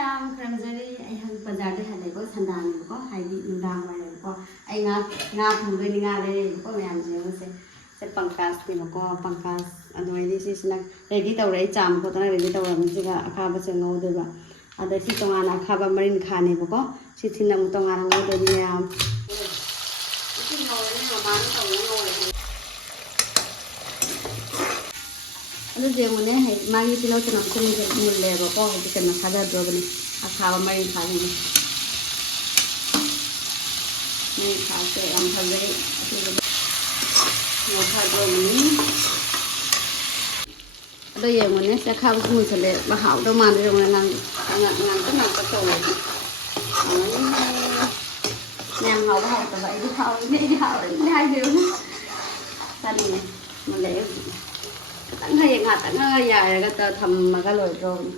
ꯃꯌꯥꯝ ꯈꯔꯝꯖꯔꯤ ꯑꯩ ꯍꯧꯖꯤꯛ ꯕꯖꯥꯔꯗ ꯍꯜꯂꯦꯀꯣ ꯁꯟꯗꯥꯅꯦꯕꯀꯣ ꯍꯥꯏꯗꯤ ꯅꯨꯡꯗꯥꯡ ꯋꯥꯏꯔꯝꯀꯣ ꯑꯩ ꯉꯥ ꯊꯣꯡꯗꯣꯏꯅꯤ ꯉꯥ ꯂꯩꯔꯦꯕꯀꯣ ꯃꯌꯥꯝꯁꯦ ꯃꯣꯏꯁꯦ ꯁꯦ ꯄꯪꯀꯥꯁꯅꯦꯕꯀꯣ ꯄꯪꯀꯥꯁ ꯑꯗꯨꯃꯥꯏꯅ ꯁꯤꯁꯤꯅ ꯔꯦꯗꯤ ꯇꯧꯔꯦ ꯑꯩ ꯆꯥꯝ ꯈꯣꯠꯇꯅ ꯔꯦꯗꯤ ꯇꯧꯔꯕꯅꯤꯁꯤꯒ ꯑꯈꯥꯕꯁꯦ ꯉꯧꯗꯣꯏꯕ ꯑꯗ ꯁꯤ ꯇꯣꯉꯥꯟꯅ ꯑꯈꯥꯕ ꯃꯔꯤꯟ ꯈꯥꯅꯦꯕꯀോ ꯁꯤꯁꯤꯅ ꯑꯃꯨꯛ ꯇꯣꯉꯥꯟꯅ ꯉꯧꯗꯣꯏꯅꯤ ꯃꯌꯥꯝ ꯁꯤ ꯉꯧꯔꯅꯤ ꯃꯃꯥꯅ ꯇꯧꯔꯒ ꯉꯧꯔꯅꯤ ꯑꯗꯨꯗꯤ ꯌꯦꯡꯉꯨꯅꯦ ꯃꯥꯒꯤ ꯇꯤꯜꯍꯧ ꯆꯅꯝ ꯊꯨꯝꯁꯦ ꯃꯨꯜꯂꯦꯕꯀꯣ ꯍꯧꯖꯤꯛ ꯀꯩꯅꯣ ꯊꯥꯗꯗ꯭ꯔꯕꯅꯤ ꯑꯈꯥꯕ ꯃꯔꯤꯟ ꯈꯥꯅꯤꯅꯦ ꯃꯔꯤꯟ ꯈꯥꯁꯦ ꯌꯥꯝ ꯐꯖꯩ ꯑꯁꯤꯗ ꯊꯥꯗ꯭ꯔꯕꯅꯤ ꯑꯗꯣ ꯌꯦꯡꯉꯨꯅꯦ ꯁꯤ ꯑꯈꯥꯕꯁꯨ ꯃꯨꯟꯁꯜꯂꯦ ꯍꯥꯎꯗꯧ ꯃꯥꯟꯗꯦ ꯌꯦꯡꯉꯨꯅꯦ ꯉꯥꯡꯇ ꯇꯧꯋꯦ ꯌꯥꯝ ꯍꯥꯎꯕ ꯍꯥꯎꯇꯕ ꯑꯩꯗꯤ ꯍꯥꯎꯔꯤꯅꯦ ꯍꯥꯏꯗꯣꯏꯕ ꯆꯥꯅꯤꯡꯉꯦ ꯃꯨꯜꯂꯛꯑꯦ ꯍꯧꯖꯤꯛ ꯈꯤꯇꯪ ꯍꯌꯦꯡ ꯉꯥꯛꯇꯪ ꯌꯥꯏꯔꯒ ꯊꯝꯃꯒ ꯂꯣꯏꯗ꯭ꯔꯣꯕꯅꯤ